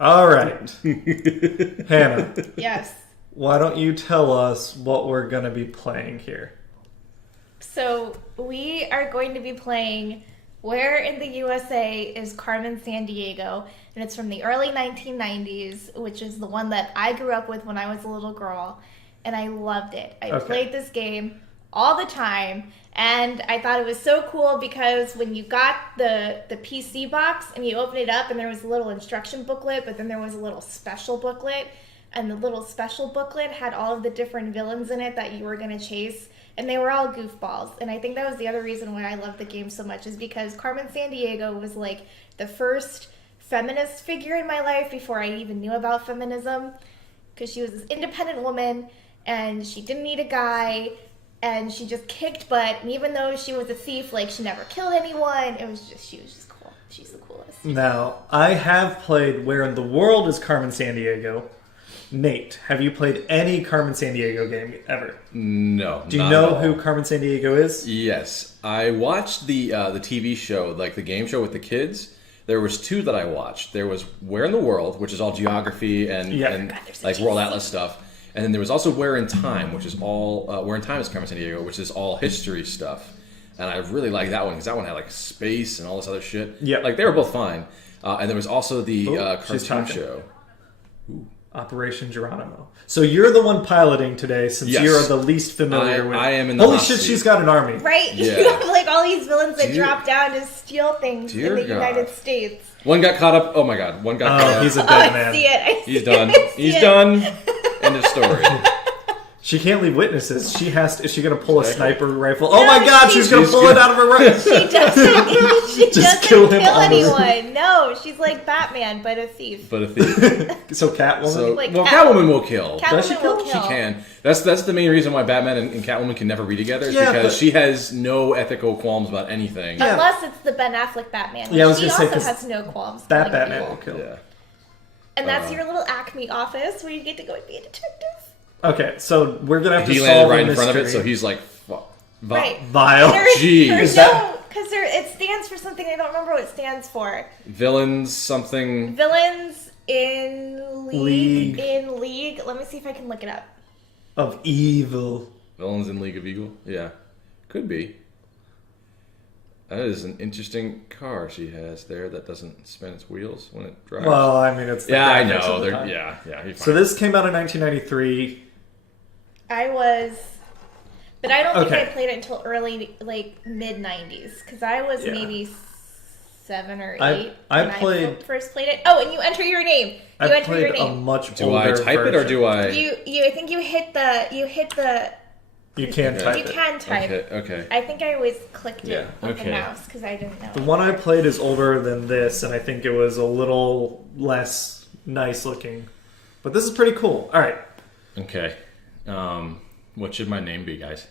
All right. Hannah. Yes. Why don't you tell us what we're going to be playing here? So we are going to be playing Where in the USA is Carmen Sandiego? And it's from the early 1990s, which is the one that I grew up with when I was a little girl. And I loved it. I played this game all the time. And I thought it was so cool because when you got the PC box and you open it up and there was a little instruction booklet, but then there was a little special booklet. And the little special booklet had all of the different villains in it that you were going to chase. And they were all goofballs. And I think that was the other reason why I loved the game so much is because Carmen Sandiego was like the first feminist figure in my life before I even knew about feminism. Because she was this independent woman and she didn't need a guy. And she just kicked butt. And even though she was a thief, like, she never killed anyone. She was just cool. She's the coolest. Now, I have played Where in the World is Carmen Sandiego. Nate, have you played any Carmen Sandiego game ever? No. Do you know who Carmen Sandiego is? Yes. I watched the TV show, like the game show with the kids. There was two that I watched. There was Where in the World, which is all geography and like World Atlas stuff. And then there was also Where in Time, which is all Where in Time is Carmen Sandiego, which is all history stuff. And I really liked that one because that one had like space and all this other shit. Yeah, like they were both fine. And there was also the cartoon show. Ooh. Operation Geronimo. So you're the one piloting today, since you're the least familiar with. I am in the Holy hot shit! seat. She's got an army. Right? Yeah. You have like all these villains that drop down to steal things in the United States. One got caught up. Oh my god! One got caught up. He's a dead man. I see it. He's done. He's done. End of story. She can't leave witnesses. She has to. Is she going to pull a sniper rifle? Oh my god! She's going to pull gonna- it out of her rifle. She doesn't. She doesn't kill him kill on the- anyone. No, she's like Batman, but a thief. But a thief. So Catwoman. So, Like Catwoman will kill. Catwoman she will kill? kill. She can. That's the main reason why Batman and Catwoman can never be together. Is Yeah, because but- she has no ethical qualms about anything. Yeah. Unless it's the Ben Affleck Batman. Yeah, I was she gonna say, also 'cause has no qualms. that killing Batman people. will kill. Yeah. And that's your little Acme office where you get to go and be a detective. Okay, so we're going to have to He solve landed right a in front of it, mystery. so he's like, Right. Vile. Jeez. Because it stands for something I don't remember what it stands for. Villains, something. Villains in League. In League. Let me see if I can look it up. Of evil. Villains in League of Evil? Yeah. Could be. That is an interesting car she has there that doesn't spin its wheels when it drives. Well, I mean, it's the yeah, I graphics know. of the time. Yeah. So this came out in 1993. But I don't think Okay. I played it until early, like, mid-90s. Because I was maybe 7 or 8 I when played- I first played it. Oh, and you enter your name. You I enter played your a name. much Do I older type it or version. do I? I think you hit the... You can Okay. type You it. can type. Okay. I think I always clicked it Yeah, with okay. the mouse because I didn't know. The one I played is older than this, and I think it was a little less nice looking. But this is pretty cool. All right. Okay. What should my name be, guys?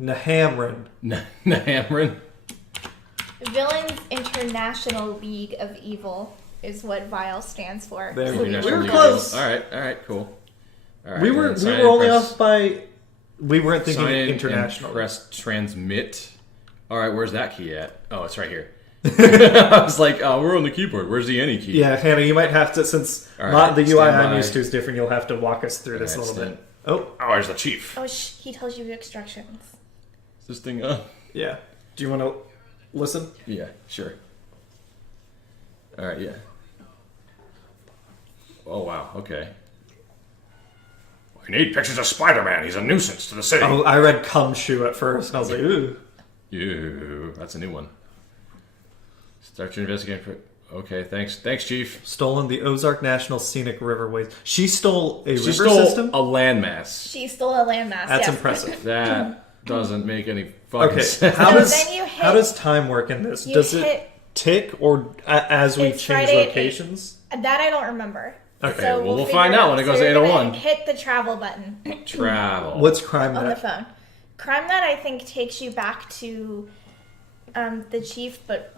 Nahamrin. Nahamrin? Villains International League of Evil is what VILE stands for. There So we we go. were We were League of close. Evil. All right, cool. All right, We were only off by. We weren't thinking Sign international. and press transmit. All right, where's that key at? Oh, it's right here. I was like, oh, we're on the keyboard. Where's the any key? Yeah, Hannah, you might have to, since All right, the UI stand I'm by. used to is different, you'll have to walk us through this a All right, little stand- bit. Oh, there's the chief. Oh, he tells you instructions. Is this thing up? yeah. Do you want to listen? Yeah, sure. All right, yeah. Oh, wow, okay. We need pictures of Spider-Man. He's a nuisance to the city. Oh, I read cum shoe at first, and I was like, ooh. Ew, that's a new one. Start your investigation. Okay, thanks, chief. Stolen the Ozark National Scenic Riverways. She stole a She river stole system? a landmass. She stole a landmass. That's yes. impressive. That doesn't make any fucking Okay, sense. how So does then you hit- how does time work in this? you Does it hit- tick or as we It's change Friday at locations? That I don't remember. Okay, So well, we'll figure find it out when it goes So to you're gonna 801. Hit the travel button Travel. What's crime on the net? phone. CrimeNet, I think, takes you back to the chief, but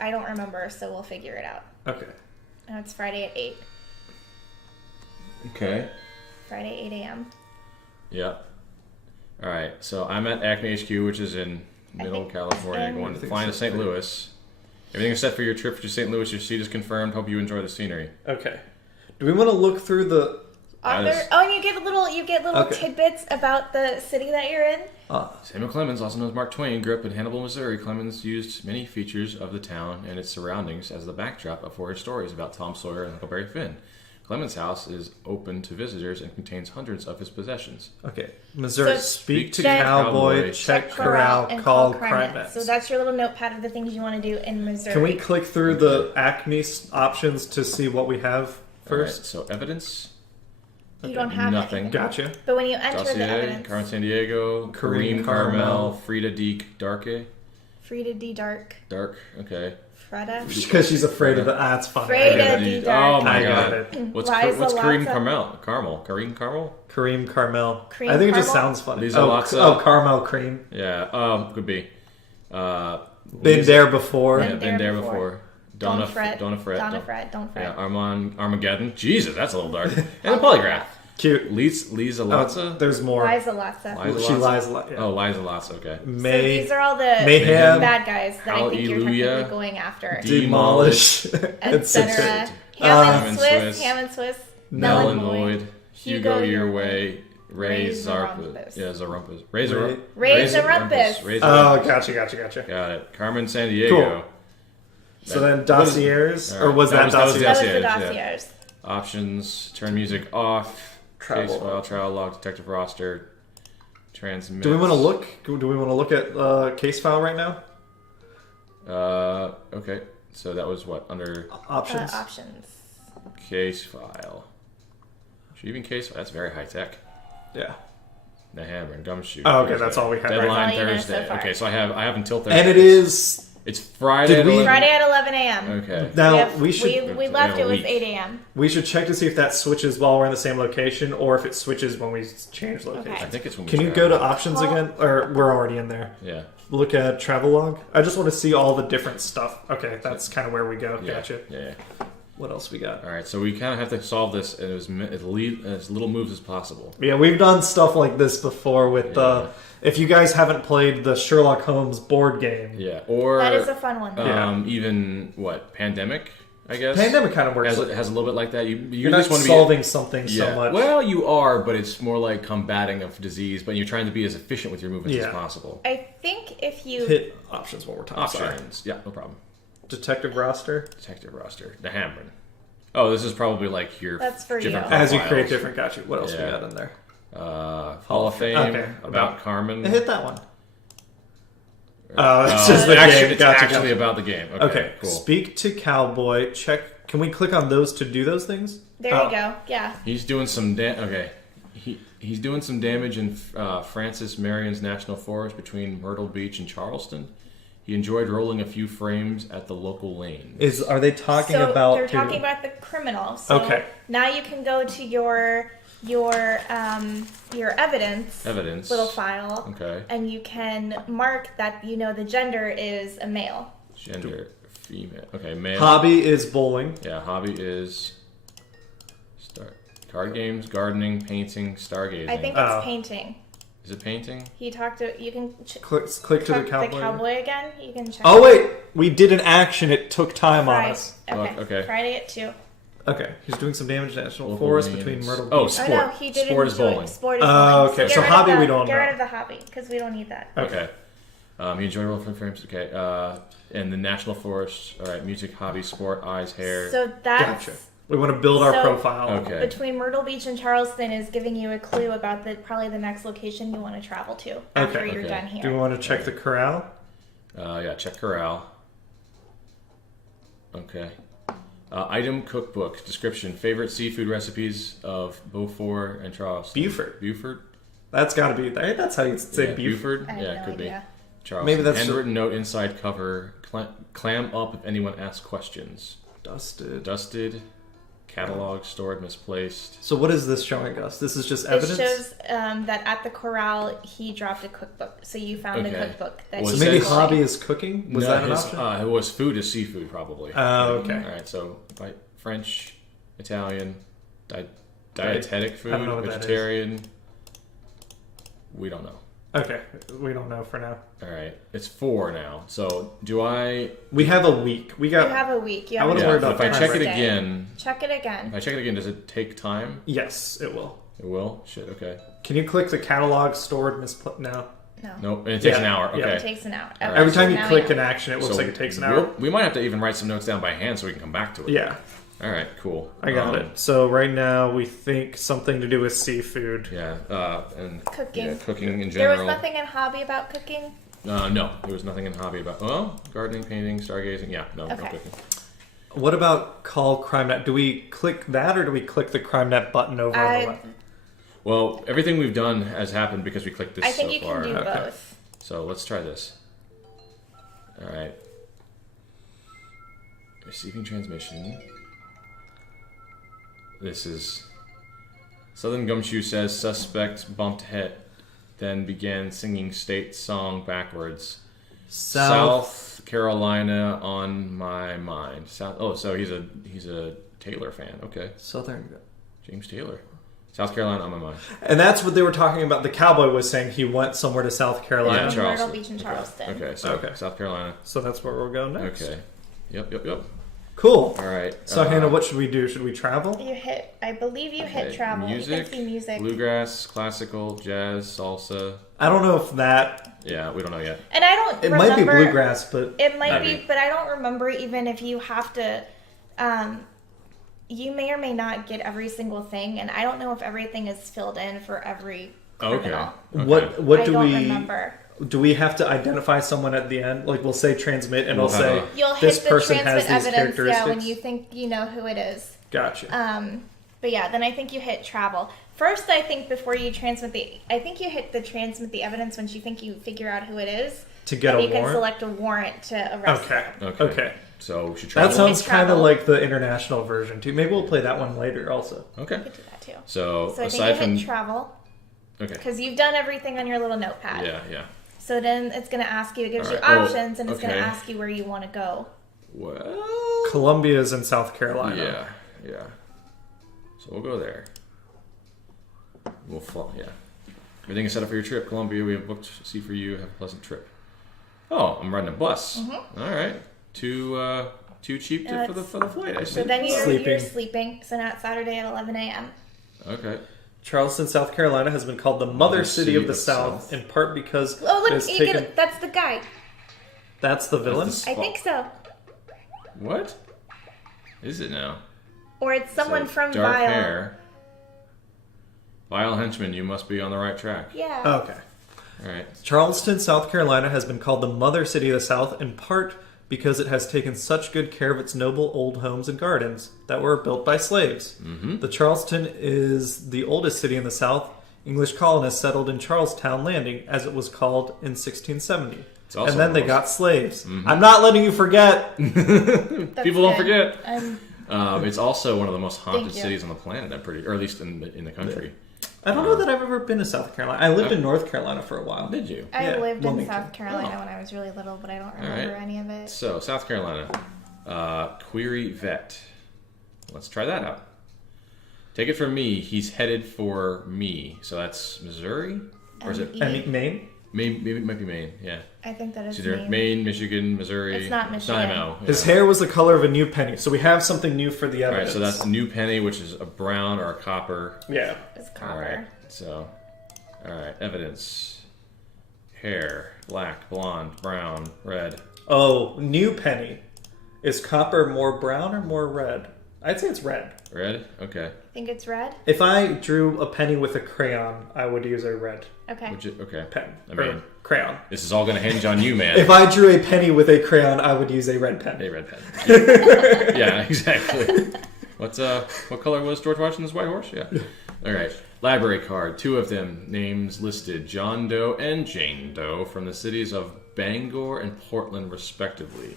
I don't remember, so we'll figure it out. Okay. And it's Friday at 8. Okay. Friday, 8 a.m. Yep. All right. So I'm at Acme HQ, which is in Middle think California, it's in- going I to think fly to so, St. too. Louis. Everything is set for your trip to St. Louis. Your seat is confirmed. Hope you enjoy the scenery. Okay. Do we want to look through the Author. And you get little tidbits about the city that you're in. Samuel Clemens, also known as Mark Twain, grew up in Hannibal, Missouri. Clemens used many features of the town and its surroundings as the backdrop for his stories about Tom Sawyer and Huckleberry Finn. Clemens' house is open to visitors and contains hundreds of his possessions. Okay. Missouri, So speak to cowboy, check corral, and call crime crime. So that's your little notepad of the things you want to do in Missouri. Can we click through the Acme options to see what we have first? Right, so evidence. You don't have nothing. anything. Gotcha. But when you enter the Dossier, evidence, Carmen Sandiego, Kareem Carmel, Frida D. Darke. Frida D. Dark, Okay. Freda, Because she's afraid of the it's funny. Freda D. Dark. Oh my I got god. it. What's Liza Kareem Latza. Carmel? Kareem Carmel? Kareem Carmel. Cream I think it just Carmel? sounds funny. Lisa Latza. Oh, Carmel Cream. Yeah, could be. Been there before. Yeah, been there before. Don't fret. Don't fret. Yeah, Armageddon. Jesus, that's a little dark. And a polygraph. Cute. Lisa Oh, Latza? there's more. Liza Latza. Liza She Latza? lies a lot. Yeah. Oh, Liza Latza, okay. So these are all the Mayhem. bad guys that I think you're Hallelujah. technically going after, Demolish. etc. Hammond Hammond Swiss, Nell and Lloyd, Lloyd. Hugo Your Way. Ray Zarumpus. Yeah, Zarumpus. Ray Ray Zarumpus. Zarumpus. Oh, gotcha. Got it. Carmen Sandiego. Cool. So then dossiers, All or right. was that That was dossiers? That was the Dossiers, dossiers. Options. Turn music off. Travel Case file. Trial log. Detective roster. Transmit. Do we want to look? Do we want to look at case file right now? Okay. So that was what? Under Options. Options. case file. Even case file. That's very high tech. Yeah. The hammer and gumshoe. Oh, okay, Thursday. that's all we have. Deadline That's all you know Thursday. so far. Okay, so I have until Thursday. And it is It's Friday. Did we- Friday at 11 a.m. Okay. now. We should we left. Yeah, It was week. 8 a.m. we should check to see if that switches while we're in the same location, or if it switches when we change location. Okay. I think it's when we Can you travel. go to options again, or we're already in there? Yeah. Look at travel log. I just want to see all the different stuff. Okay, that's kind of where we go. Yeah. Gotcha. Yeah. What else we got? All right, so we kind of have to solve this as little moves as possible. Yeah, we've done stuff like this before with Yeah. if you guys haven't played the Sherlock Holmes board game. Yeah, or That is a fun one. Though. Yeah. even Pandemic, I guess. Pandemic kind of works. has a little bit like that. You You're not just want to solving something be, so much. Well, you are, but it's more like combating of disease. But you're trying to be as efficient with your movements Yeah. as possible. I think if you Hit options one more time. Sorry. Options, yeah, no problem. Detective roster. Detective roster, the Hamron. Oh, this is probably like your That's for different you. As you profiles. create different. Got you. What else Yeah. we got in there? Hall of Fame, Okay. about Carmen. Hit that one. Oh, it's just the actually, game. It's Gotcha, actually gotcha. about the game. Okay. Cool. Speak to cowboy. Check. Can we click on those to do those things? there Oh. you go. Yeah. He's doing some he's doing some damage in Francis Marion's National Forest between Myrtle Beach and Charleston. He enjoyed rolling a few frames at the local lane. Are they talking So about? they're talking about the criminal. So Okay. now you can go to your evidence little file. Okay. And you can mark that the gender is a male. Gender female. Okay, male. Hobby is bowling. Yeah, hobby is card games, gardening, painting, stargazing. I think Oh. it's painting. Is it painting? He talked to you can Click to the check cowboy. again. You can check. Oh wait, we did an action. It took time on Friday. us. Okay. Okay. Friday at 2. Okay, he's doing some damage to National Local Forest lanes. between Myrtle Beach. Oh, Oh sport. no, he didn't. Sport is do it. bowling. Sport is Oh, bowling. okay. Get So rid hobby of the, we don't Get know. rid of the hobby because we don't need that. Okay. He enjoyed rolling frames. Okay. And the National Forest. All right. Music, hobby, sport, eyes, hair. So that's Gotcha. We want to build our So- profile. Okay. between Myrtle Beach and Charleston is giving you a clue about probably the next location you want to travel to after Okay. you're Okay. done here. Do we want to check the corral? Yeah. Check corral. Okay. Item cookbook description: favorite seafood recipes of Beaufort and Charleston. Buford. That's got to be. That's how you say Yeah, Buford. Buford. I have Yeah, no it could idea. be. Charleston. Maybe that's handwritten note inside cover. Clam up if anyone asks questions. Dusted. Catalog stored misplaced. So what is this showing us? This is just This evidence. shows that at the corral he dropped a cookbook. So you found Okay. a cookbook that Was So he maybe says- hobby is cooking. Was that an option? It was food is seafood probably. Oh, okay. All right. So French, Italian, dietetic food, I don't know what that is. vegetarian. We don't know. Okay, we don't know for now. All right, it's 4 now. So We have a week. You have a week. You I have wouldn't until worry about if I check it Thursday. again. Check it again. If I check it again, does it take time? Yes, it will. It will. Shit. Okay. Can you click the catalog stored No. No. Nope. And it takes Yeah. an hour. Yeah. Okay. It takes an hour. All right. Every time you Now click we an know. action, it looks So like it takes an hour. We might have to even write some notes down by hand so we can come back to it. Yeah, All right. Cool. I got it. So right now we think something to do with seafood. Yeah. And Cooking. Yeah, cooking in There general. was nothing in hobby about cooking. No, there was nothing in hobby about. Well, gardening, painting, stargazing. Yeah. No Okay. cooking. What about call CrimeNet? Do we click that or do we click the CrimeNet button over on the left? Well, everything we've done has happened because we clicked this I think so you far. can do Okay. both. So let's try this. All right. Receiving transmission. This is Southern Gumshoe says suspect bumped head, then began singing state song backwards. South Carolina on my mind. So he's a Taylor fan. Okay, Southern. James Taylor. South Carolina on my mind. And that's what they were talking about. The cowboy was saying he went somewhere to South Carolina. Yeah, Myrtle Charleston. Beach and Charleston. Okay, so Okay. South Carolina. So that's where we'll go next. Okay. Yep. Cool. All right. So Hannah, what should we do? Should we travel? I believe you hit Okay, travel. Music, You can see music. bluegrass, classical, jazz, salsa. I don't know if that. Yeah, we don't know yet. And I don't It remember. might be bluegrass, but It might Maybe. be, but I don't remember even if you have to. You may or may not get every single thing, and I don't know if everything is filled in for every criminal. Okay. what I do don't we remember. do? We have to identify someone at the end. Like we'll say transmit, and We'll it'll have say You'll this hit the person transmit has these evidence, characteristics. when you think you know who it is. Gotcha. But yeah, then I think you hit travel. First, I think before you transmit I think you hit the transmit the evidence once you think you figure out who it is. To get and a you can warrant? select a warrant to arrest Okay. them. Okay. So we should try. That sounds It's kind of travel. like the international version too. Maybe we'll play that one later also. Okay. You could do that too. So, So I think aside you from hit travel okay. because you've done everything on your little notepad. Yeah. So then it's going to ask you, it gives All you right. options, and it's going to okay. ask you where you want to go. Well. Columbia is in South Carolina. Yeah. So we'll go there. We'll fly. Yeah. Everything is set up for your trip, Columbia. We have booked a seat for you. Have a pleasant trip. Oh, I'm riding a bus. Mm-hmm. All right. Too cheap for the flight. I see. So then you're Sleeping. sleeping. So now it's Saturday at 11 a.m. Okay. Charleston, South Carolina has been called the Mother City of the South, in part because Oh, look, it's you taken. get that's the guy. That's the villain. That's the I think so. What is it now? Or it's someone So, from dark Vile. hair. Vile henchman, you must be on the right track. Yeah. Okay. All right. Charleston, South Carolina has been called the Mother City of the South in part because it has taken such good care of its noble old homes and gardens that were built by slaves. Mm-hmm. The Charleston is the oldest city in the South. English colonists settled in Charlestown Landing, as it was called in 1670. It's also And then they almost- got slaves. I'm not letting you forget. That's People don't good. forget. It's also one of the most haunted Thank you. cities on the planet. I'm pretty, or at least in the country. I don't know that I've ever been to South Carolina. I lived in North Carolina for a while. Did you? I Yeah, lived in Wilmington. South Carolina Oh. when I was really little, but I don't right. remember any of it. So South Carolina, query vet. Let's try that out. Take it from me. He's headed for me. So that's Missouri, or is it? E. I mean, Maine? Maybe it might be Maine. Yeah. I think that is It's either Maine. Maine, Michigan, Missouri. It's not Michigan. I know. His hair was the color of a new penny, so we have something new for the All right, evidence. so that's a new penny, which is a brown or a copper. yeah. It's All copper. right. So, all right. Evidence. Hair, black, blonde, brown, red. Oh, new penny. Is copper more brown or more red? I'd say it's red. Red. Okay. Think it's red? If I drew a penny with a crayon, I would use a red Okay. Okay. pen. I mean, or crayon. this is all going to hinge on you, man. If I drew a penny with a crayon, I would use a red pen. A red pen. Yeah, yeah, exactly. What color was George Washington's white horse? Yeah. All right. Library card. 2 of them. Names listed: John Doe and Jane Doe, from the cities of Bangor and Portland, respectively.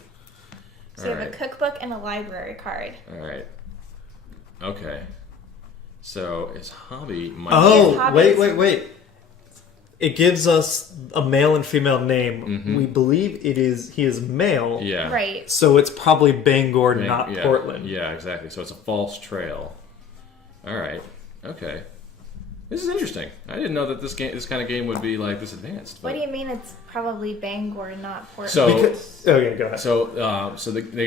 So you All have a right. cookbook and a library card. All right. Okay. So his hobby might. Oh, His hobbies. wait. It gives us a male and female name. Mm-hmm. We believe he is male. Yeah. Right. So it's probably Bangor, not yeah, Portland. Yeah, exactly. So it's a false trail. All right. Okay. This is interesting. I didn't know that this kind of game would be like this advanced. What do you mean it's probably Bangor, not Portland? So okay, go ahead. So they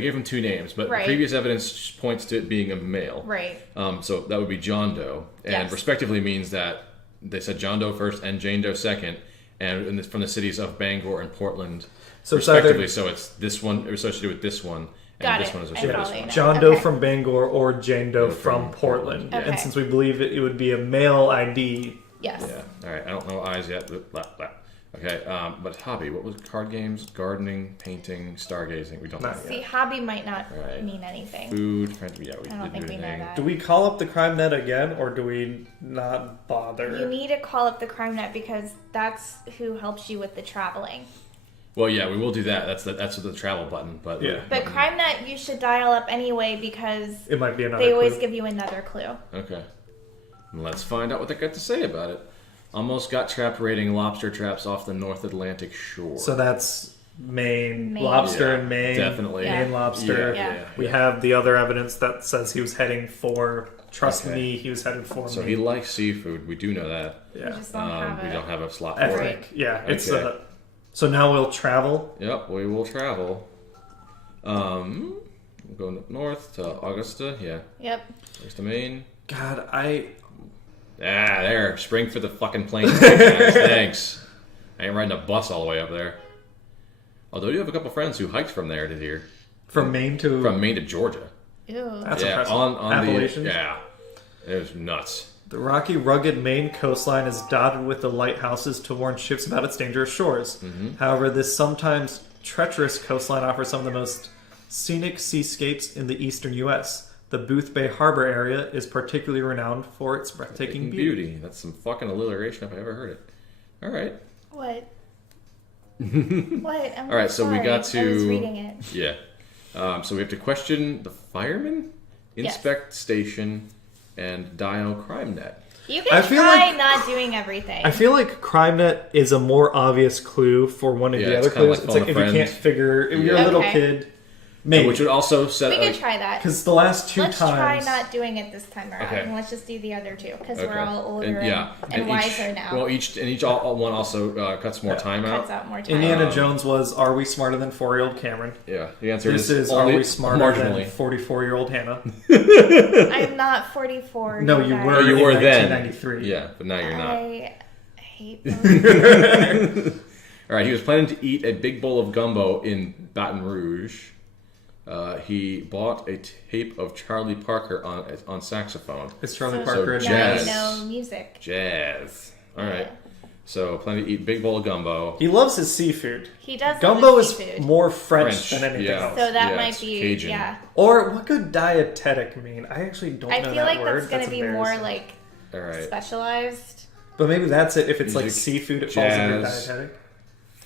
gave him two names, but Right. previous evidence points to it being a male. Right. So that would be John Doe, and Yes. respectively means that they said John Doe first and Jane Doe second, and from the cities of Bangor and Portland, So it's respectively. either- So it's this one associated with this one, and Got this it. one is I associated with follow this you one. now. John Doe Okay. from Bangor or Jane Doe from Portland. Okay. And since we believe it would be a male ID, Yes. Yeah. All right. I don't know eyes yet. Blah, blah. Okay. But hobby. What was it? Card games, gardening, painting, stargazing. We don't know. Not yet. See, hobby might not Right. mean anything. Food. Friend. Yeah. We I don't didn't think do we know anything. that. do we call up the crime net again, or do we not bother? You need to call up the crime net because that's who helps you with the traveling. Well, yeah, we will do that. That's the travel button. But Yeah. But crime net you should dial up anyway because It might be another they always clue. give you another clue. Okay. Let's find out what they got to say about it. Almost got trapped raiding lobster traps off the North Atlantic shore. So that's Maine. Maine. Lobster Yeah, in Maine. definitely. Yeah. Maine lobster. Yeah. We have the other evidence that says he was heading for, trust Okay. me, he was headed for So me. he likes seafood. We do know that. We yeah. just don't have We it. don't have a slot for Epic. it. Yeah. It's Okay. so now we'll travel. Yep, we will travel. We'll go north to Augusta. Yeah, Yep. Augusta, Maine. God, There. Spring for the fucking plane. Thanks. I ain't riding a bus all the way up there. Although you have a couple friends who hiked from there to here. from Maine to From Maine to Georgia. Ew. That's yeah, impressive. on Appalachians? the yeah. It was nuts. The rocky, rugged Maine coastline is dotted with the lighthouses to warn ships about its dangerous shores. However, this sometimes treacherous coastline offers some of the most scenic seascapes in the eastern U.S. The Booth Bay Harbor area is particularly renowned for its breathtaking beauty. That's some fucking alliteration if I ever heard it. All right. What? What? I'm All right, so we sorry. got to- I was reading it. Yeah. So we have to question the fireman, Yes. inspect station, and dial crime net. You I can feel try like- not doing everything. I feel like CrimeNet is a more obvious clue for one of Yeah, the it's other kinda clues. like It's like phone if a you friend. can't figure, if you're a Yeah. little Okay. kid, maybe. Which would also set we can try that. Because the last two Let's try times, not doing it this time around. Okay. And let's just do the other two because Okay. we're all older and each- wiser now. Well, each one also cuts more time Cuts out. out more time. Indiana Jones was, "Are we smarter than 4-year-old Cameron?" Yeah, the answer This is is, "Are only we smarter marginally. than 44-year-old Hannah?" I'm not 44. No, you guys. were. Oh, you in were then. 1993. Yeah, but now you're not. I hate those. All right, he was planning to eat a big bowl of gumbo in Baton Rouge. He bought a tape of Charlie Parker on saxophone. It's Charlie So- Parker. so and Now jazz. you know music. Jazz. All right. Yeah. So planning to eat big bowl of gumbo. He loves his seafood. He does. Gumbo love is seafood. more French, French, than anything yeah. else. So that Yeah, might it's be Cajun. yeah. Or what could dietetic mean? I actually don't know I feel that like word. that's gonna be more embarrassing. like All right. specialized. But maybe that's it. If it's like Music, seafood, it falls under jazz. dietetic.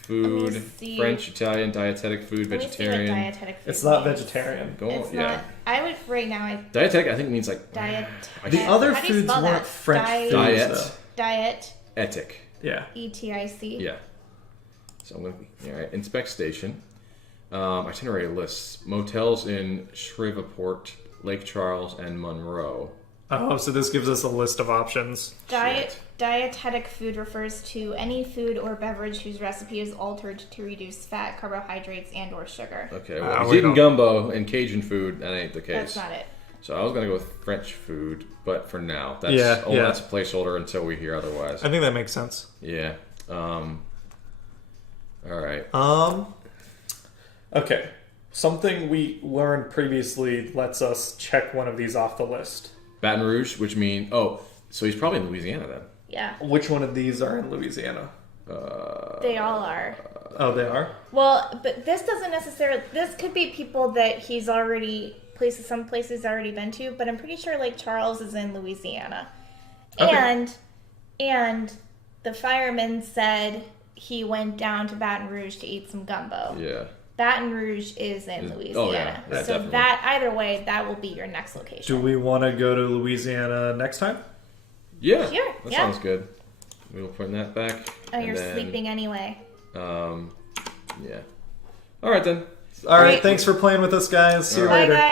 Food, Let me see. French, Italian, dietetic food, Let me see what vegetarian. dietetic food It's not means. vegetarian. Go It's on, yeah. not. I would right now. I Dietetic, I think means like diet. The other how do you foods spell weren't that? French foods, Diet. though. Diet. etic. Yeah. ETIC. Yeah. So I'm going to inspect station. Itinerary lists motels in Shreveport, Lake Charles, and Monroe. Oh, so this gives us a list of options. Dietetic food refers to any food or beverage whose recipe is altered to reduce fat, carbohydrates, and/or sugar. Okay, well, he's we eating don't- gumbo and Cajun food. That ain't the case. That's not it. So I was going to go with French food, but for now, that's Yeah, yeah. that's a placeholder until we hear otherwise. I think that makes sense. Yeah. All right. Okay. Something we learned previously lets us check one of these off the list. Baton Rouge, which means so he's probably in Louisiana then. Yeah, Which one of these are in Louisiana? they all are. Oh, they are? Well, but this doesn't necessarily. This could be people that he's already some places already been to. But I'm pretty sure Lake Charles is in Louisiana, Okay. and the fireman said he went down to Baton Rouge to eat some gumbo. Yeah. Baton Rouge is in Louisiana, oh, yeah. Yeah, so definitely. that either way, that will be your next location. Do we want to go to Louisiana next time? Yeah. Sure, That yeah. sounds good. We will put that back. Oh, and you're then, sleeping anyway. Yeah. All right then. All right, Great. thanks for playing with us, guys. See you All right. Bye, later. guys.